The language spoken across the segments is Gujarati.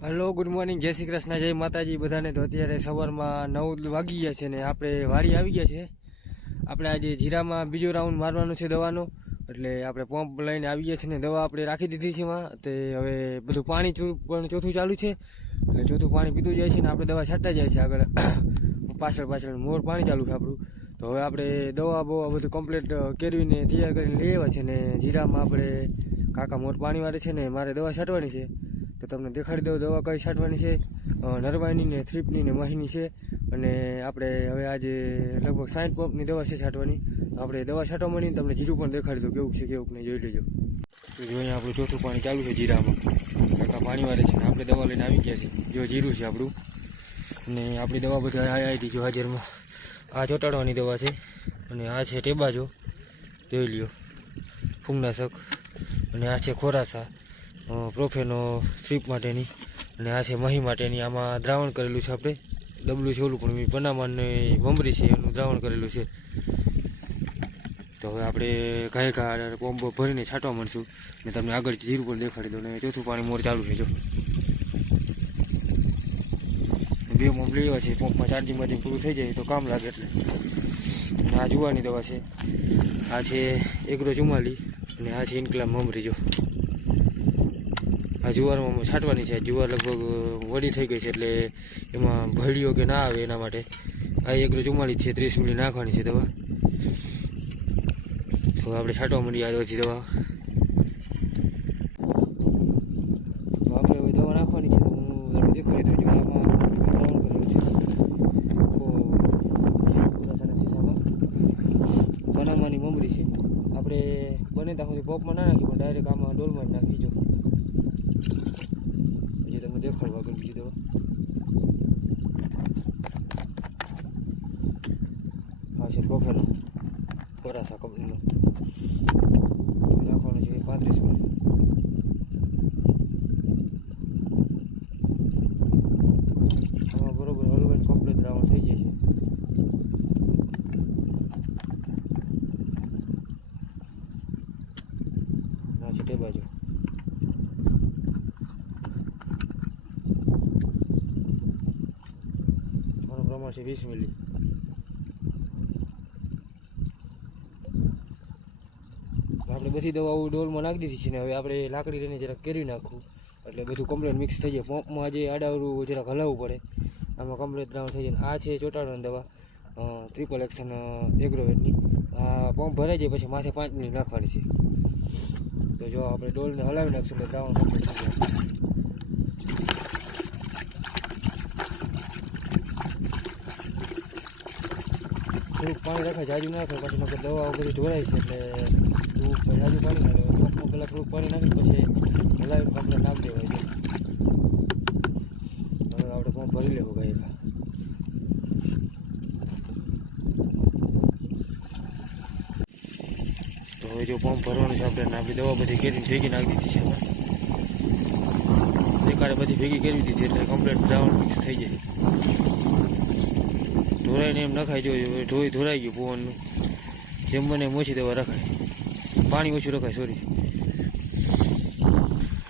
હેલો, ગુડ મોર્નિંગ, જય શ્રી કૃષ્ણ, જય માતાજી બધાને। તો અત્યારે સવારમાં 9 વાગી ગયા છે ને આપણે વાડી આવી ગયા છે। આપણે આજે જીરામાં બીજો રાઉન્ડ મારવાનો છે દવાનો, એટલે આપણે પંપ લઈને આવી ગયા છે ને દવા આપણે રાખી દીધી છે એમાં। તે હવે બધું પાણી પણ ચોથું ચાલુ છે, એટલે ચોથું પાણી પીતું જાય છે ને આપણે દવા છાંટતા જાય છે આગળ પાછળ મોર પાણી ચાલુ છે આપણું। તો હવે આપણે દવા બવા બધું કમ્પ્લીટ કેરવીને તૈયાર કરીને લઈ આવ્યા છે ને જીરામાં આપણે કાકા મોર પાણી વાળે છે ને મારે દવા છાંટવાની છે। તો તમને દેખાડી દઉં દવા કઈ છાંટવાની છે। નરવાઈની ને થ્રીપની ને મહીની છે, અને આપણે હવે આજે લગભગ 60 પંપની દવા છે છાંટવાની। આપણે દવા છાંટવા માંડીને તમને જીરું પણ દેખાડી દઉં કેવું છે કેવું નહીં, જોઈ લેજો। તો જો અહીંયા આપણું ચોથું પાણી ચાલુ છે જીરામાં, કાકા પાણી વાળે છે ને આપણે દવા લઈને આવી ગયા છીએ। જો જીરું છે આપણું, અને આપણી દવા બધી આવી જો હાજરમાં આ ચોંટાડવાની દવા છે, અને આ છે ટેબાજો, જોઈ લ્યો ફૂગનાશક, અને આ છે ખોરાસા પ્રોફેનો સ્ટ્રીપ માટેની, અને આ છે મહી માટેની। આમાં દ્રાવણ કરેલું છે આપણે, ડબલું છે ઓલું પણ બનામાની મમરી છે એનું દ્રાવણ કરેલું છે। તો હવે આપણે ઘાય પંપ ભરીને છાંટવા માંડશું ને તમને આગળ જીરું પણ દેખાડી દઉં ને ચોથું પાણી મોર ચાલુ છે। જો 2 પંપ લેવા છે, પંપમાં ચાર્જિંગ પૂરું થઈ જાય તો કામ લાગે એટલે। અને આ જુવારની દવા છે, આ છે એગ્રો 44, અને આ છે ઇન્કલાબ મમરી। જો આ જુવારમાં છાંટવાની છે। જુવાર લગભગ વડી થઈ ગઈ છે એટલે એમાં ભળીઓ કે ના આવે એના માટે આ એગ્રો 44 છે, 30 મિલી નાખવાની છે દવા। તો આપણે છાંટવા માંડીએ આ બધી દવા। તો આપણે હવે દવા નાખવાની છે, તો હું તમને દેખાડી દઉં છું આમાં દ્રાવણ કરેલું છે ખોરાસાના શીશામાં, બનામાની મમરી છે। આપણે બને ત્યાં સુધી પંપમાં ના નાખી પણ ડાયરેક્ટ આમાં ડોલમાં જ નાખી। જો હજી તમને દેખાડવા આગળ બીજી દવા, આ છે પ્રોફેનો ખોરાસા કંપનીનો, નાખવાનું છે 35 મિનિટ। આમાં બરોબર હલવાઈને કમ્પ્લીટ દ્રાવણ થઈ જાય છે। આ છે તે બાજુ પ્રમાણ છે 20 મિલી। આપણે બધી દવાઓ ડોલમાં નાખી દીધી છે ને હવે આપણે લાકડી લઈને જરાક કેરી નાખવું એટલે બધું કમ્પ્લીટ મિક્સ થઈ જાય। પંપમાં જે આડાવરું જરાક હલાવવું પડે, આમાં કમ્પ્લીટ દ્રાવણ થઈ જાય। આ છે ચોંટાડવાની દવા ટ્રિપલ એક્શન એગ્રોવેટની। આ પંપ ભરાઈ જાય પછી માથે 5 મિનિટ નાખવાની છે। તો જો આપણે ડોલને હલાવી નાખશું એટલે દ્રાવણ કમ્પ્લીટ થઈ જાય। થોડુંક પાણી રાખે, જાજુ નાખે પછી નકર દવાઓ બધી ઢોળાય છે એટલે થોડુંક જાજુ પાણી નાખે। પંપમાં પહેલાં થોડુંક પાણી નાખી પછી હલાવીને કમ્પ્લીટ નાખી દેવાય છે। હવે આપણે પંપ ભરી લેવું ગાય। તો હવે જો પંપ ભરવાનું છે આપણે, આપણી દવા બધી કેરીને ભેગી નાખી દીધી છે, એકાડે બધી ભેગી કરી દીધી એટલે કમ્પ્લીટ દ્રાવણ મિક્સ થઈ જાય। ઢોરાઈને એમ નખાય, જો ધોરાઈ ગયું પવનનું, જેમ બને એમ ઓછી દવા રખાય, પાણી ઓછું રખાય સોરી।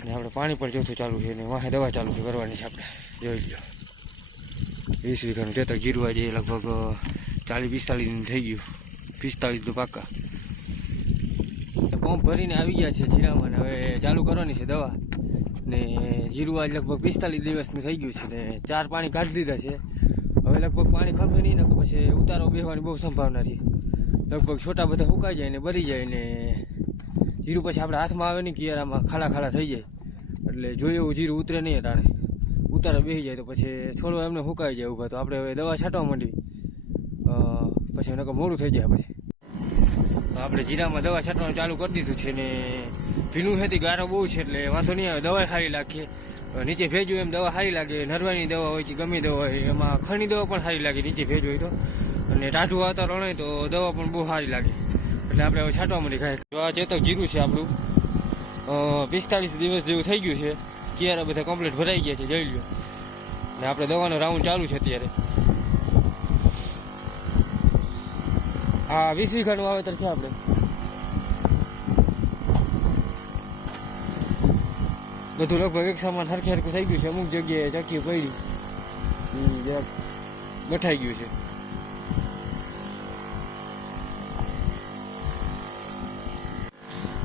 અને આપણે પાણી પણ ચોથું ચાલુ છે ને વાહે દવા ચાલુ છે કરવાની છે આપણે, જોઈ લો 20 વીઘાનું તેતક જીરું આજે લગભગ 40-45 થઈ ગયું, 45 તો પાક્કા। પંપ ભરીને આવી ગયા છે જીરામાં, હવે ચાલુ કરવાની છે દવા ને જીરું આજ લગભગ 45 દિવસનું થઈ ગયું છે ને 4 પાણી કાઢી દીધા છે। હવે લગભગ પાણી ખમે નહીં ને પછી ઉતારો બેસવાની બહુ સંભાવના રહી, લગભગ છોટા બધા સુકાઈ જાય ને બરી જાય ને જીરું પછી આપણે હાથમાં આવે નહીં કિયારામાં ખાડા થઈ જાય, એટલે જોઈએ એવું જીરું ઉતરે નહીં અટાણે, ઉતારો બેસી જાય તો પછી છોડો એમને સુકાઈ જાય ઊભા। તો આપણે હવે દવા છાંટવા માંડી પછી નકર મોડું થઈ જાય। પછી આપણે જીરામાં દવા છાંટવાનું ચાલુ કરી દીધું છે ને ભીનું ખેતી ગારો બહુ છે એટલે વાંધો નહીં આવે, દવા સારી લાગે, નીચે ભેજ હોય એમ દવા સારી લાગે। નરવાની દવા હોય કે ગમે દવા હોય એમાં ખણની દવા પણ સારી લાગે નીચે ભેજ હોય તો, અને ટાઢું વાતાવરણ હોય તો દવા પણ બહુ સારી લાગે, એટલે આપણે હવે છાંટવા માંડી ખાય। તો આ ચેતક જીરું છે આપણું, 45 દિવસ જેવું થઈ ગયું છે, કિયારા બધા કમ્પ્લીટ ભરાઈ ગયા છે, જોઈ લો। ને આપણે દવાનો રાઉન્ડ ચાલુ છે અત્યારે। આ 20 વીઘાનું વાવેતર છે આપણે। બધું લગભગ એક સામાન હરખે હરખું થઈ ગયું છે. અમુક જગ્યાએ ચક્કી પડી જરાક ગઠાઈ ગયું છે.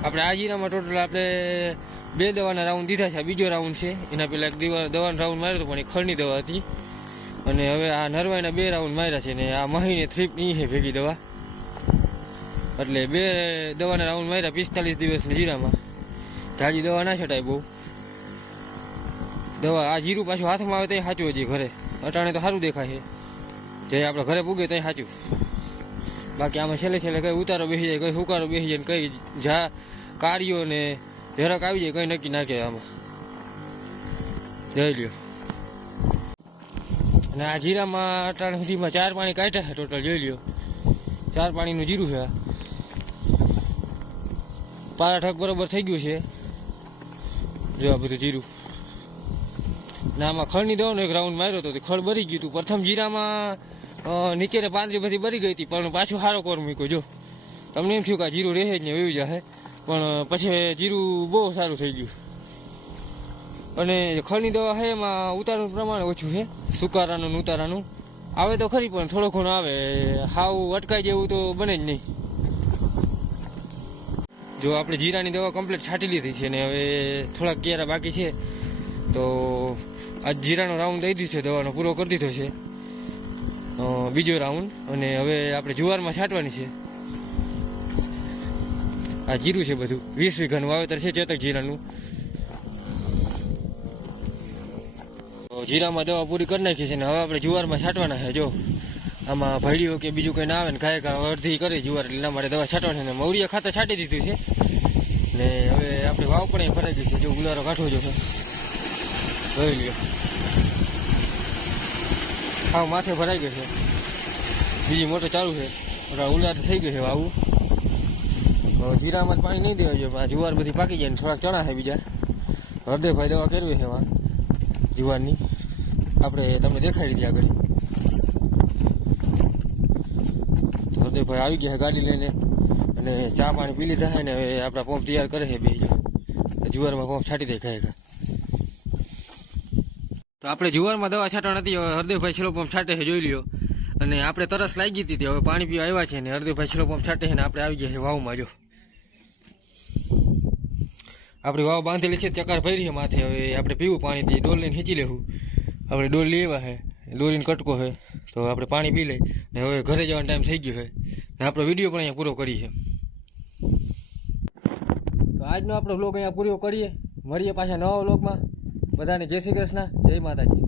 આપણે આ જીરામાં ટોટલ આપણે 2 દવાના રાઉન્ડ દીધા છે. આ બીજો રાઉન્ડ છે. એના પહેલા એક દવાનો રાઉન્ડ માર્યો હતો પણ એ ખળની દવા હતી. અને હવે આ નરવાઈના 2 રાઉન્ડ માર્યા છે ને આ મહીને થ્રીપની છે ભેગી દવા. એટલે 2 દવાના રાઉન્ડ માર્યા 45 દિવસની જીરામાં. જાજી દવા ના છટાય બહુ. દવા આ જીરું પાછું હાથમાં આવે ત્યાં સાચું હજી ઘરે. અટાણે તો સારું દેખાય છે. જે આપણે ઘરે પૂગે ત્યાં સાચું. બાકી આમાં છેલ્લે કઈ ઉતારો બેસી જાય, કઈ હુકારો બેસી જાય, કઈ કાર્યો ને જરાક આવી જાય, કઈ નક્કી નાખે આમાં. જોઈ લ્યો. અને આ જીરામાં અટાણ સુધીમાં 4 પાણી કાઢ્યા છે ટોટલ. જોઈ લ્યો 4 પાણીનું જીરું છે. પારા ઠક બરોબર થઈ ગયું છે. જો આ બધું જીરું. ને આમાં ખળની દવાનો એક રાઉન્ડ માર્યો હતો. ખળ બરી ગયું હતું. પ્રથમ જીરામાં નીચે પાંદરી બધી બરી ગઈ હતી પણ પાછું સારો કોર મૂક્યો. જો તમને એમ થયું કે જીરું રહે જ નહીં, વયું જશે, પણ પછી જીરું બહુ સારું થઈ ગયું. અને ખળની દવા છે એમાં ઉતારનું પ્રમાણ ઓછું છે. સુકારાનું ને ઉતારાનું આવે તો ખરી પણ થોડો ઘણો આવે. હાવ અટકાઈ જેવું તો બને જ નહીં. જો આપણે જીરાની દવા કમ્પ્લીટ છાંટી લીધી છે ને હવે થોડાક ક્યારા બાકી છે. તો આ જીરાનો રાઉન્ડ દઈ દીધો છે, દવાનો પૂરો કરી દીધો છે બીજો રાઉન્ડ. અને હવે આપણે જુવારમાં છાંટવાની છે. આ જીરું છે બધું 20 વીઘાનું વાવેતર છે ચેતક જીરાનું. તો જીરામાં દવા પૂરી કરી નાખી છે ને હવે આપણે જુવારમાં છાંટવાના છે. જો આમાં ભૈડીઓ કે બીજું કંઈ ના આવે ને કાંઈ અડધી કરે જુવાર, એટલે એના માટે દવા છાંટવાની છે. ને મૌરિયા ખાતર છાંટી દીધું છે ને હવે આપણે વાવ પણ ભરાઈ ગયું છે. જો ગુલારો કાઢવો જો જોઈ લ્યો. હા માથે ભરાઈ ગયો છે. બીજી મોટો ચાલુ છે. ઉલાર થઈ ગયો છે વાવું. જીરામાં જ પાણી નહીં દેવા જોઈએ. જુવાર બધી પાકી જાય ને થોડાક ચણા છે બીજા. હરદેભાઈ દવા કરવી છે એમાં જુવારની. આપણે તમને દેખાડી દીધી આગળ. હરદેભાઈ આવી ગયા ગાડી લઈને અને ચા પાણી પી લીધા છે ને હવે આપણા પંપ તૈયાર કરે છે. બે જુવારમાં પંપ છાંટી દે ખાય. તો આપણે જુવારમાં દવા છાંટવા નથી. હવે હરદેવભાઈ છેલ્લો પંપ છાંટે છે, જોઈ લ્યો. અને આપણે તરસ લાગી હતી હવે પાણી પીવા આવ્યા છે ને હરદેવભાઈ છેલ્લો પંપ છાંટે છે ને આપણે આવી ગયા છે વાવમાં. જો આપણી વાવ બાંધેલી છે, ચકાર ભરી છે માથે. હવે આપણે પીવું પાણીથી ડોલ લઈને ખીંચી લેવું. આપણે ડોલ લેવા છે, દોરીને કટકો છે તો આપણે પાણી પી લઈ ને હવે ઘરે જવાનો ટાઈમ થઈ ગયો છે ને આપણો વિડીયો પણ અહીંયા પૂરો કરીએ. તો આજનો આપણો વ્લોગ અહીંયા પૂરો કરીએ. મળીએ પાછા નવા વ્લોગમાં. બધાને જય શ્રી કૃષ્ણ, જય માતાજી.